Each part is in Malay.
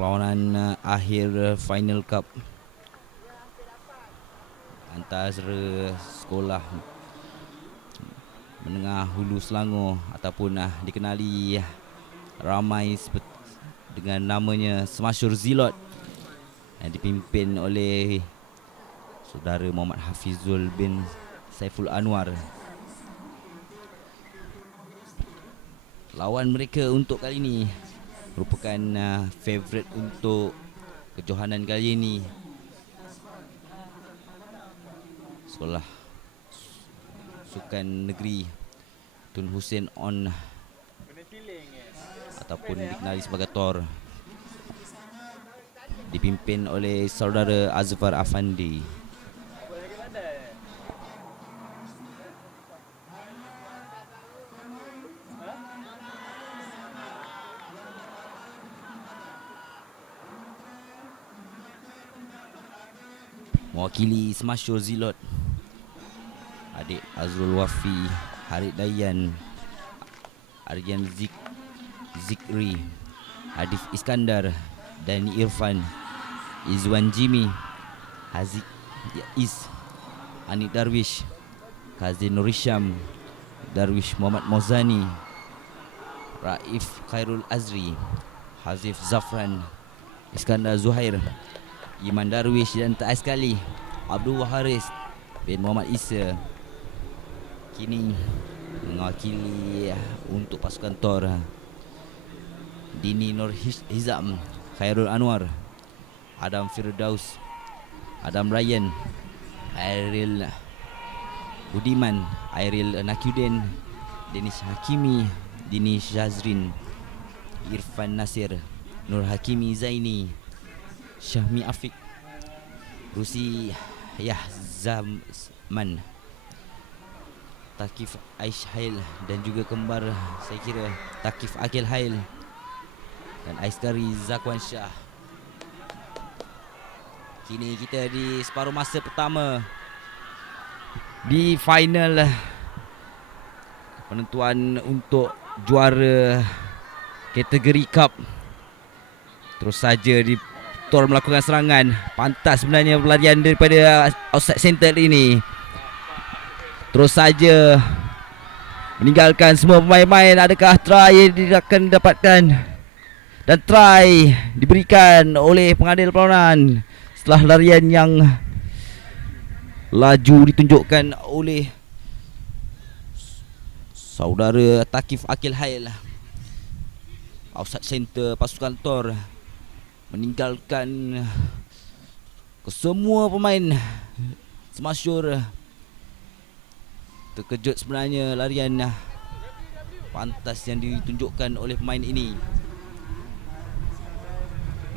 perlawanan akhir Final Cup antara sekolah menengah Hulu Selangor ataupun dikenali ramai dengan namanya Smasyur Zilot yang dipimpin oleh saudara Muhammad Hafizul bin Saiful Anwar. Lawan mereka untuk kali ini merupakan favourite untuk kejohanan kali ini, Sekolah Sukan Negeri Tun Hussein On ataupun dikenali sebagai Tor, dipimpin oleh saudara Azfar Afandi. Mewakili Smasyur Zilot, adik Azrul Wafi, Harid Dayan, Aryan Zikri, Hadif Iskandar, Dani Irfan, Izwan Jimmy, Haziq Yaiz, Anid Darwish, Kazin Nurisham, Darwish Muhammad Mozani, Raif Khairul Azri, Hazif Zafran, Iskandar Zuhair, Iman Darwish, dan tak sekali Abdul Haris bin Muhammad Isa kini mewakili untuk pasukan Tor, Dini Nur Hizam, Khairul Anwar, Adam Firdaus, Adam Ryan, Airil Budiman, Airil Nakyudin, Denis Hakimi, Dini Syazrin, Irfan Nasir, Nur Hakimi Zaini, Syahmi Afiq, Rusi Zaman, Takif Aish Hail, dan juga kembar saya kira Takif Akil Hail dan Aiskari Zakwan Shah. Kini kita di separuh masa pertama di final penentuan untuk juara kategori Cup. Terus saja di Tor melakukan serangan. Pantas sebenarnya pelarian daripada outside center ini. Terus saja meninggalkan semua pemain-pemain. Adakah try yang akan didapatkan? Dan try diberikan oleh pengadil perlawanan setelah larian yang laju ditunjukkan oleh saudara Takif Akil Hail. Outside center pasukan Tor meninggalkan kesemua pemain Smasyur. Terkejut sebenarnya larian pantas yang ditunjukkan oleh pemain ini.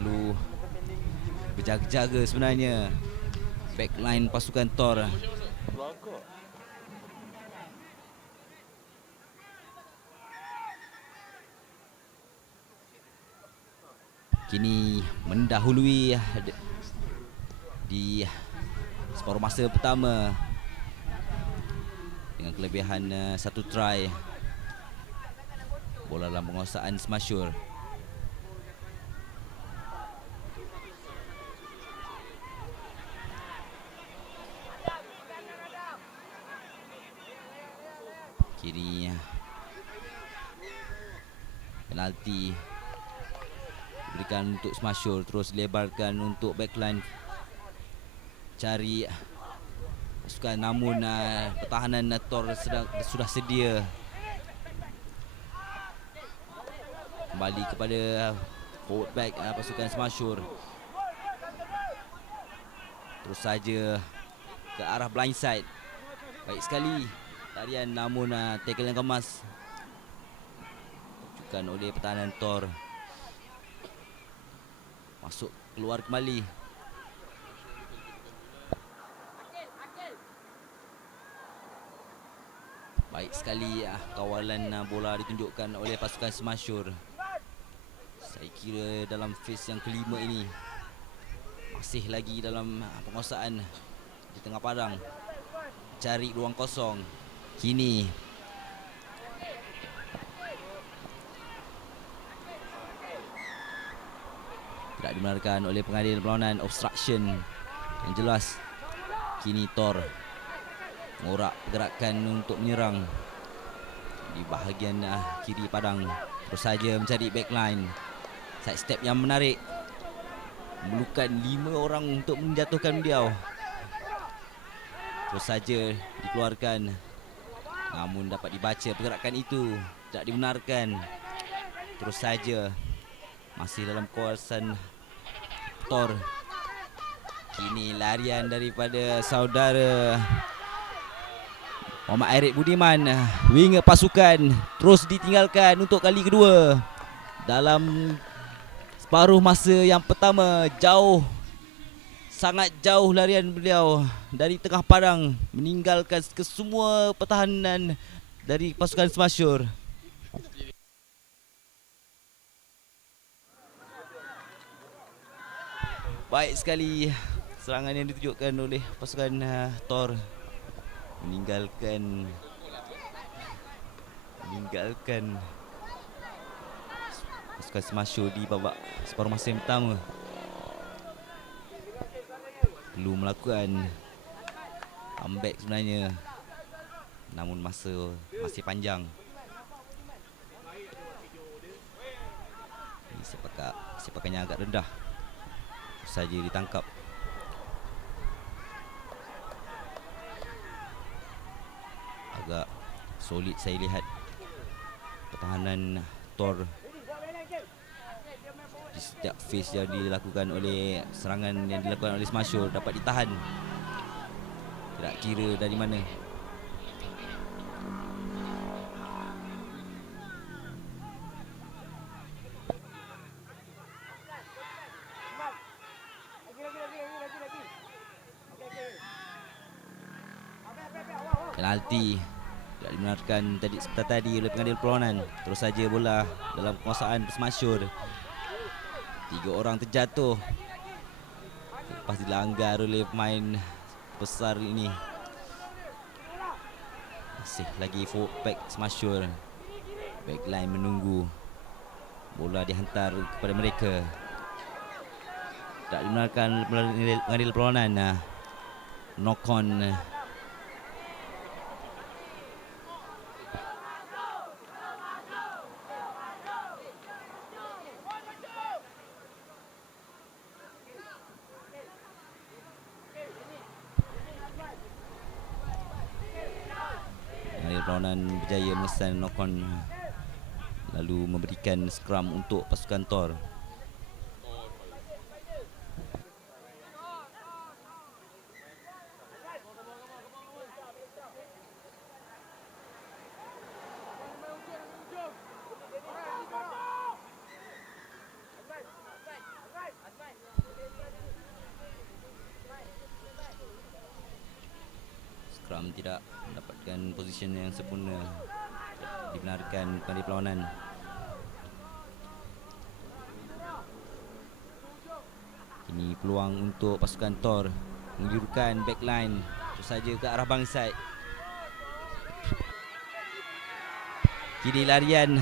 Perlu berjaga-jaga sebenarnya backline pasukan Tor. Kini mendahului di separuh masa pertama dengan kelebihan satu try. Bola dalam penguasaan Smasyur. Kini penalti berikan untuk Smasyur, terus lebarkan untuk backline cari pasukan, namun pertahanan Tor sudah sedia. Kembali kepada forward back pasukan Smasyur. Terus saja ke arah blind side. Baik sekali tarian, namun tackle yang kemas dilakukan oleh pertahanan Tor. Masuk keluar kembali. Baik sekali kawalan bola ditunjukkan oleh pasukan Smasyur. Saya kira dalam phase yang kelima ini masih lagi dalam penguasaan di tengah padang, cari ruang kosong. Kini Tidak dibenarkan oleh pengadil perlawanan. Obstruction yang jelas. Kini Thor mengorak pergerakan untuk menyerang di bahagian kiri padang. Terus saja mencari backline. Side step yang menarik, memerlukan 5 orang untuk menjatuhkan beliau. Terus saja dikeluarkan, namun dapat dibaca pergerakan itu. Tidak dibenarkan. Terus saja masih dalam kawasan Thor. Kini larian daripada saudara Muhammad Eric Budiman, winger pasukan, terus ditinggalkan untuk kali kedua dalam separuh masa yang pertama. Sangat jauh larian beliau dari tengah padang, meninggalkan kesemua pertahanan dari pasukan Smasyur. Baik sekali serangan yang ditunjukkan oleh pasukan Thor, meninggalkan pasukan Smasyur di babak separuh masa yang pertama. Perlu melakukan comeback sebenarnya, namun masa masih panjang. Ini sepakannya agak rendah, saja ditangkap. Agak solid saya lihat pertahanan Thor di setiap phase yang dilakukan oleh serangan yang dilakukan oleh Smasyur dapat ditahan. Tidak kira dari mana. Penalti tidak dibenarkan seperti tadi oleh pengadil perlawanan. Terus saja bola dalam penguasaan Smasyur. 3 orang terjatuh lepas dilanggar oleh pemain besar ini. Masih lagi forward back Smasyur. Backline menunggu bola dihantar kepada mereka. Tak dibenarkan pengadil perlawanan. Knock on. Perlawanan berjaya mengesan knock on, lalu memberikan scrum untuk pasukan Thor. Scrum tidak mendapatkan position yang sempurna, dibenarkan pengadil perlawanan. Ini peluang untuk pasukan Thor menjurukan backline terus saja ke arah bangside. Kini larian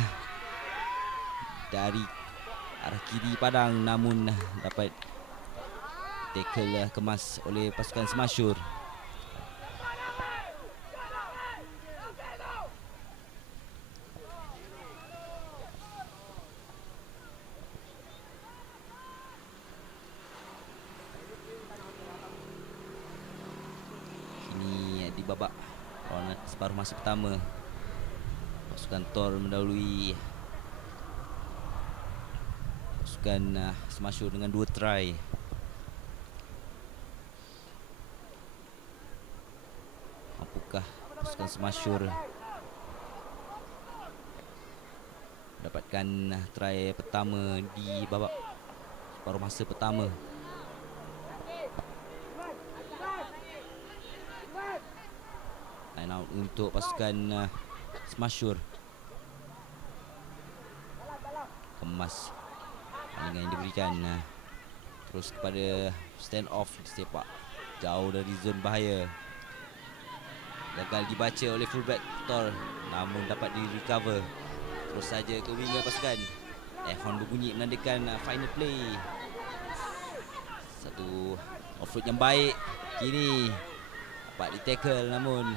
dari arah kiri padang, namun dapat tackle kemas oleh pasukan Smasyur. Di babak separuh masa pertama, pasukan Thor mendahului pasukan Smasyur dengan 2 try. Mampukah pasukan Smasyur mendapatkan try pertama di babak separuh masa pertama? Line out untuk pasukan Smasyur. Kemas pertandingan yang diberikan, terus kepada stand off, sepak jauh dari zon bahaya. Gagal dibaca oleh fullback Thor, namun dapat di recover. Terus saja ke winger pasukan. Horn berbunyi menandakan final play. Satu offload yang baik. Kini dapat di-tackle namun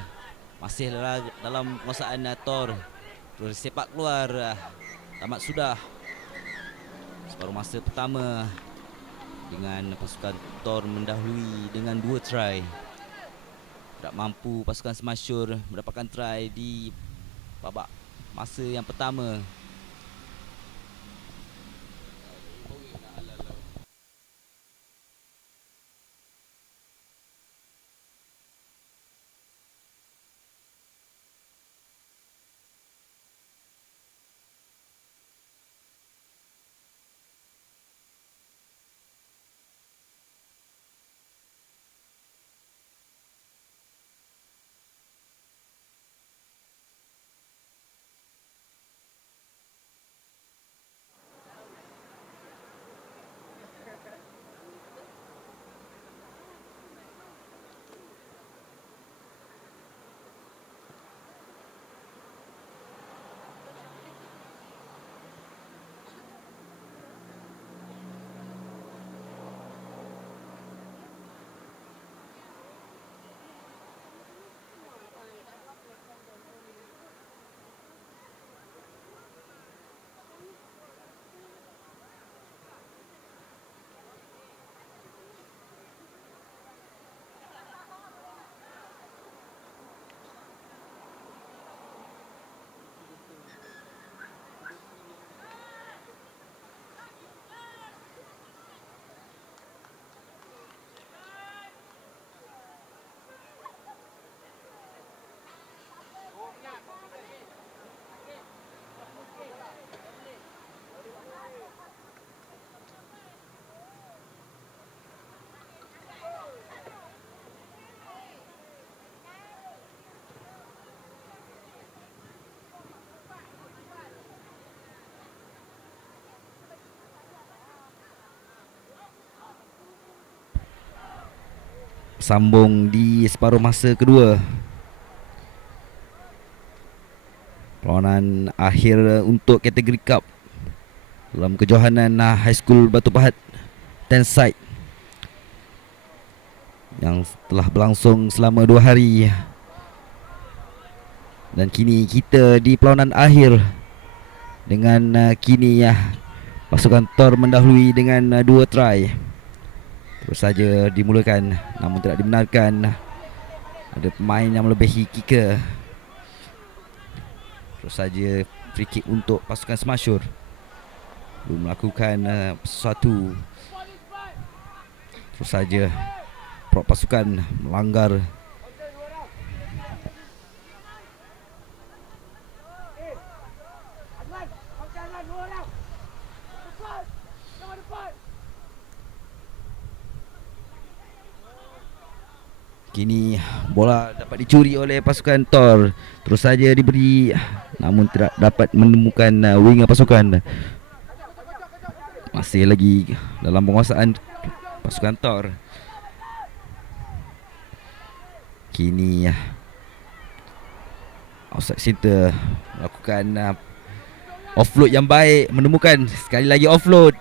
masih dalam penguasaan Tor. Terus sepak keluar. Tamat sudah separuh masa pertama dengan pasukan Tor mendahului dengan 2 try. Tak mampu pasukan Semasyur mendapatkan try di babak masa yang pertama. Sambung di separuh masa kedua. Perlawanan akhir untuk kategori Cup dalam kejohanan High School Batu Pahat Tenside yang telah berlangsung selama 2 hari. Dan kini kita di perlawanan akhir dengan kini pasukan Tor mendahului dengan 2 try. Terus saja dimulakan namun tidak dibenarkan. Ada pemain yang melebihi kicker. Terus saja free kick untuk pasukan Semasyur. Belum melakukan sesuatu. Terus saja prop pasukan melanggar. Kini bola dapat dicuri oleh pasukan Tor. Terus saja diberi namun tidak dapat menemukan winger pasukan. Masih lagi dalam penguasaan pasukan Tor. Kini outside center melakukan offload yang baik. Menemukan sekali lagi offload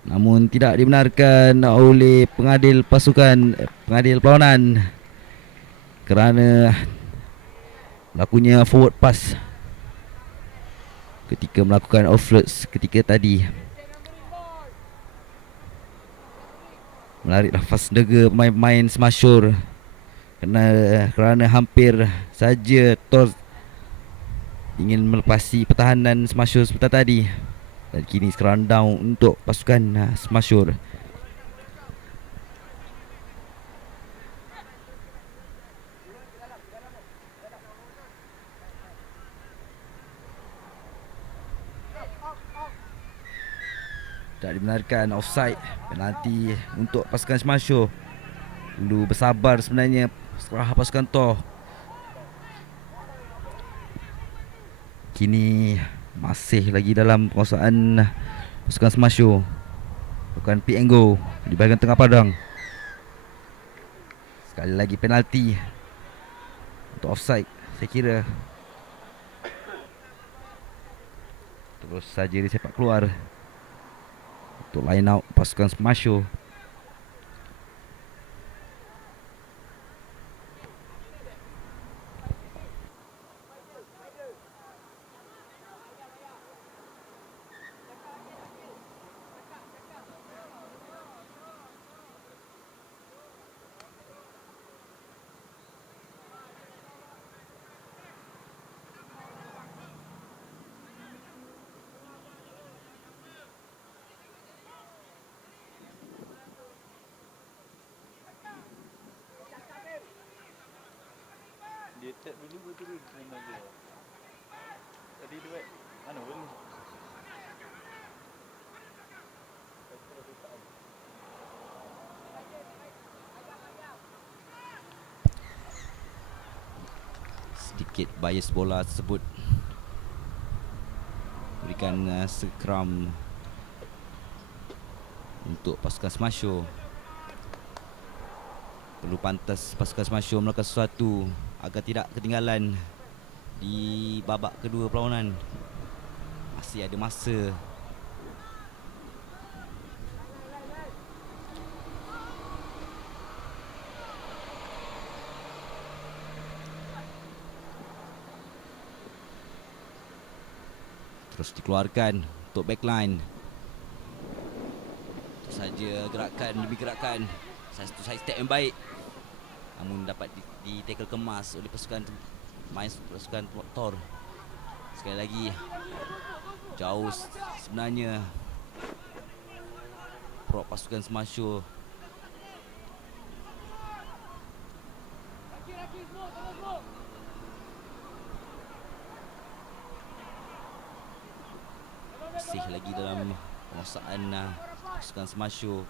namun tidak dibenarkan oleh pengadil pasukan, pengadil perlawanan kerana berlakunya forward pass ketika melakukan offload ketika tadi. Menarik nafas lega pemain-pemain Semasyur kerana hampir saja Tor ingin melepasi pertahanan Semasyur seperti tadi. Dan kini scrum down untuk pasukan Semasyur. Tak dibenarkan, offside, penalti untuk pasukan Semasyur. Perlu bersabar sebenarnya setelah pasukan Tor. Kini masih lagi dalam penguasaan pasukan Semasyur. Bukan pick and go di bahagian tengah padang. Sekali lagi penalti untuk offside, saya kira. Terus saja disepak keluar untuk line out pasukan Semasyur. Dia tap dulu baru turun memang dia. Tadi dia buat mana pun. Sedikit bias bola tersebut. Berikan skram untuk pasukan Smasho. Perlu pantas pasukan Smasho melakukan sesuatu agar tidak ketinggalan di babak kedua perlawanan. Masih ada masa. Terus dikeluarkan untuk backline. Itu saja gerakan demi gerakan. Satu side step yang baik. Namun dapat di tackle kemas oleh pasukan Thor. Sekali lagi jauh sebenarnya prop pasukan Smasho. Masih lagi dalam penguasaan pasukan Smasho.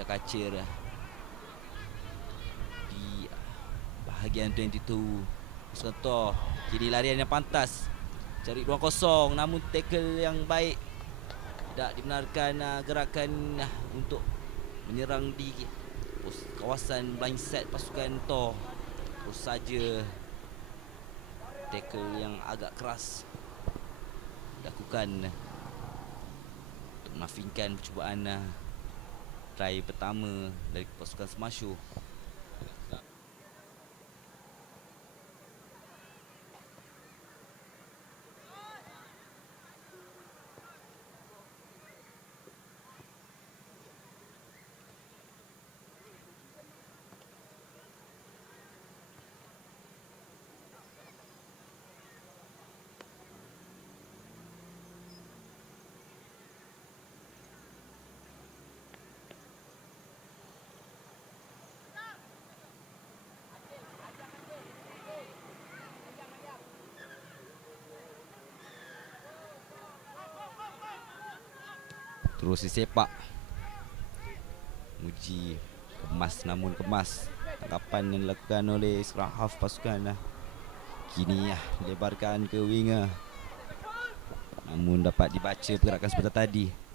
Kacir di bahagian 22 pasukan Thor. Kini larian yang pantas, cari ruang kosong, namun tackle yang baik. Tidak dibenarkan gerakan untuk menyerang di kawasan blind set pasukan Thor. Terus saja tackle yang agak keras dilakukan untuk menafikan percubaan try pertama dari pasukan Smasho. Terus disepak. Uji kemas namun kemas. Tangkapan yang dilakukan oleh scrum half pasukan kini dilebarkan ke winger. Namun dapat dibaca pergerakan sebentar tadi.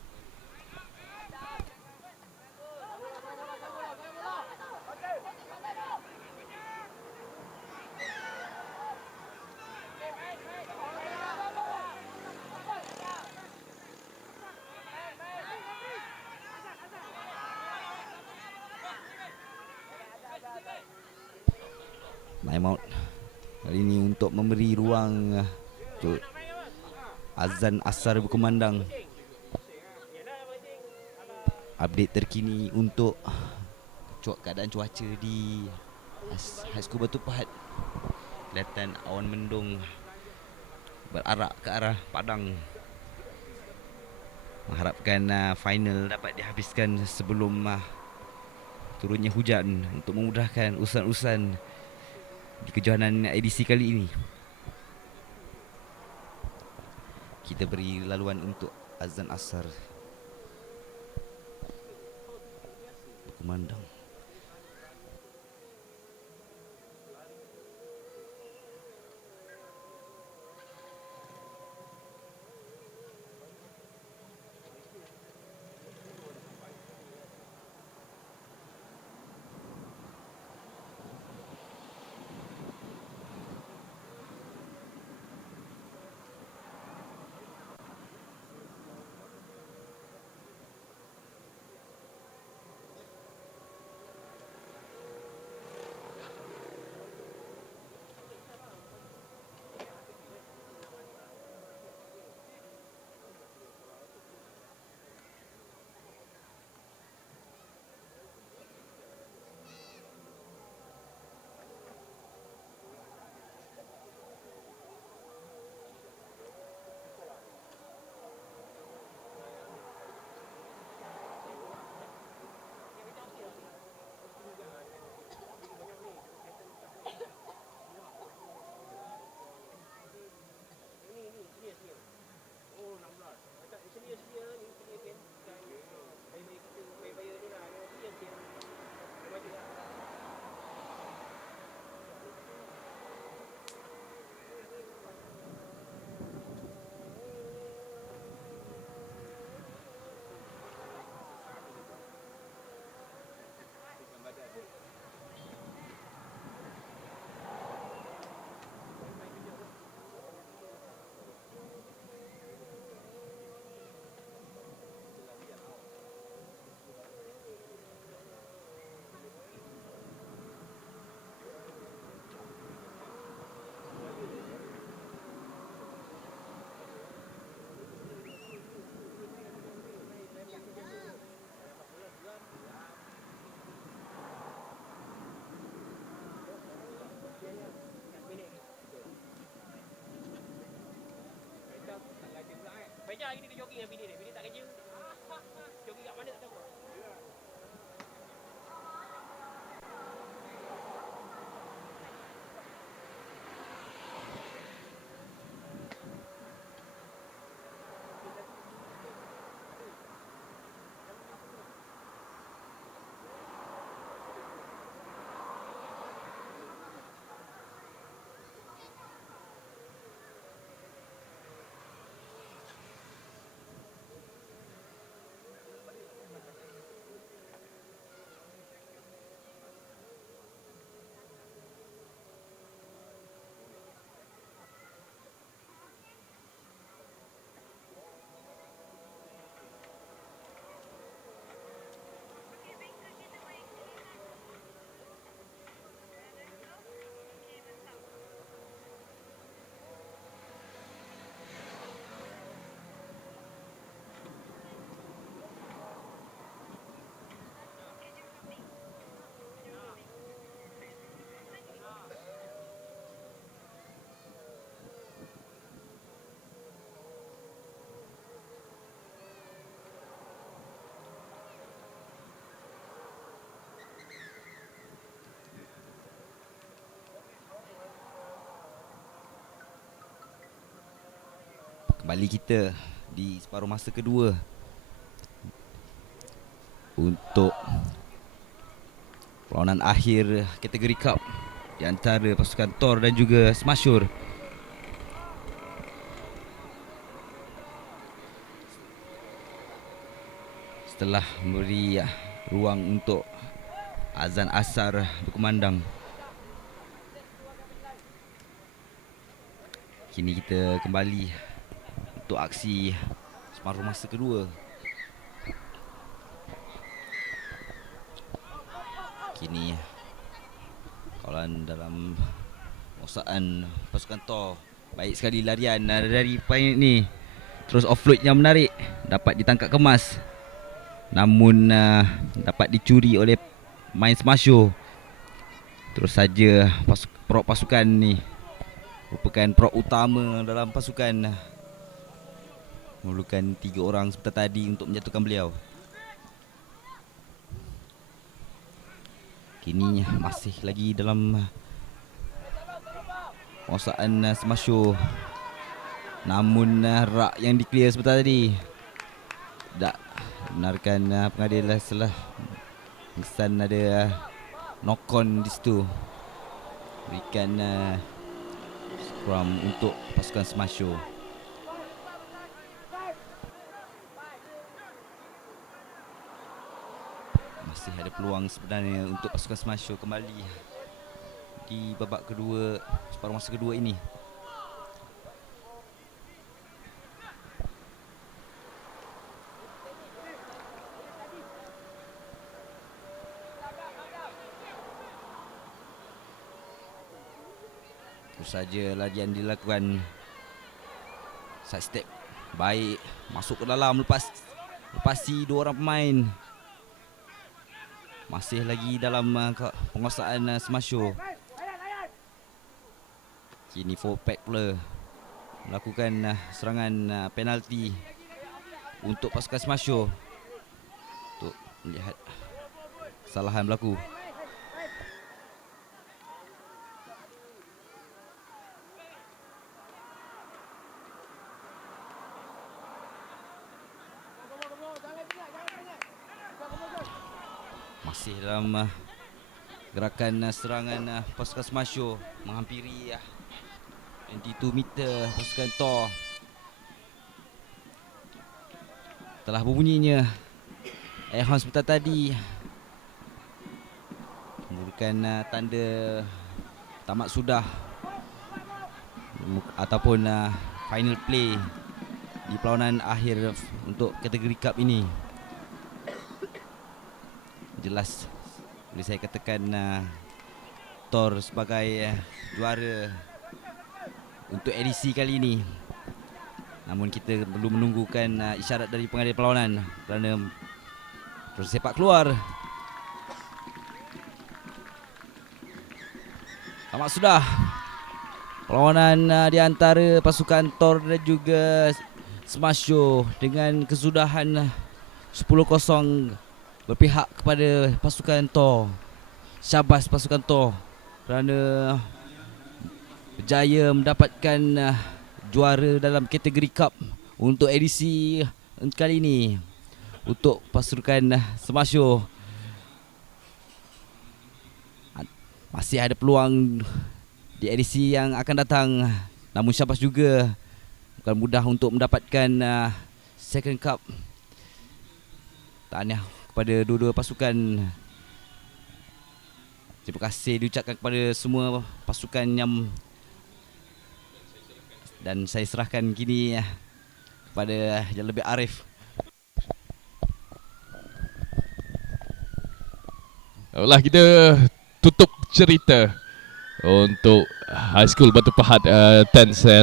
Time out kali ini untuk memberi ruang azan asar berkumandang. Update terkini untuk keadaan cuaca di High School Batu Pahat. Kelihatan awan mendung berarak ke arah Padang. Mengharapkan final dapat dihabiskan sebelum turunnya hujan untuk memudahkan urusan-urusan di kejohanan edisi kali ini. Kita beri laluan untuk azan asar berkumandang. Ajar ini dia jogging dengan bini dia. Bini tak kerja. Jogging kat mana tak tahu. Kembali kita di separuh masa kedua untuk perlawanan akhir kategori Cup di antara pasukan Tor dan juga Smashur. Setelah memberi ruang untuk azan asar berkumandang, kini kita kembali untuk aksi separuh masa kedua. Kini kawalan dalam penguasaan pasukan Tor. Baik sekali larian dari pemain ni. Terus offload yang menarik, dapat ditangkap kemas, namun dapat dicuri oleh main Smashur. Terus saja prop pasukan ni merupakan prop utama dalam pasukan, memerlukan 3 orang seperti tadi untuk menjatuhkan beliau. Kini masih lagi dalam penguasaan Smashur, namun rak yang di-clear seperti tadi tak benarkan pengadil setelah kesan ada knock on di situ, berikan scrum untuk pasukan Smashur. Masih ada peluang sebenarnya untuk pasukan Smashur kembali di babak kedua, separuh masa kedua ini. Terus saja larian dilakukan, side step baik, masuk ke dalam, lepasi 2 orang pemain. Masih lagi dalam penguasaan Smashur. Kini fullback pula melakukan serangan penalti untuk pasukan Smashur untuk melihat kesalahan berlaku. Masih dalam gerakan serangan pasukan Smashur menghampiri 22 meter pasukan Tor. Telah berbunyinya air horn sebentar tadi, memberikan tanda tamat sudah ataupun final play di perlawanan akhir untuk kategori Cup ini. Jelas boleh saya katakan Tor sebagai juara untuk edisi kali ini. Namun kita perlu menunggukan isyarat dari pengadil perlawanan kerana terus sepak keluar. Tamat sudah perlawanan di antara pasukan Tor dan juga Smasho dengan kesudahan 10-0 berpihak kepada pasukan Tor. Syabas pasukan Tor kerana berjaya mendapatkan juara dalam kategori cup untuk edisi kali ini. Untuk pasukan Smasho masih ada peluang di edisi yang akan datang. Namun syabas juga, bukan mudah untuk mendapatkan second cup. Tahniah kepada dua-dua pasukan. Terima kasih diucapkan kepada semua pasukan yang, dan saya serahkan kini kepada yang lebih arif. Baiklah, kita tutup cerita untuk High School Batu Pahat 10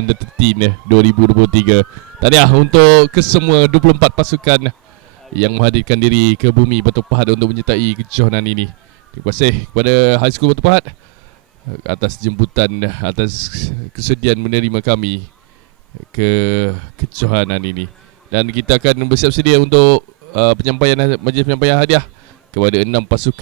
Under 13 2023. Tahniah untuk kesemua 24 pasukan yang menghadirkan diri ke bumi Batu Pahat untuk menyertai kejohanan ini. Terima kasih kepada High School Batu Pahat atas jemputan, atas kesediaan menerima kami ke kejohanan ini. Dan kita akan bersiap sedia untuk penyampaian majlis penyampaian hadiah kepada 6 pasukan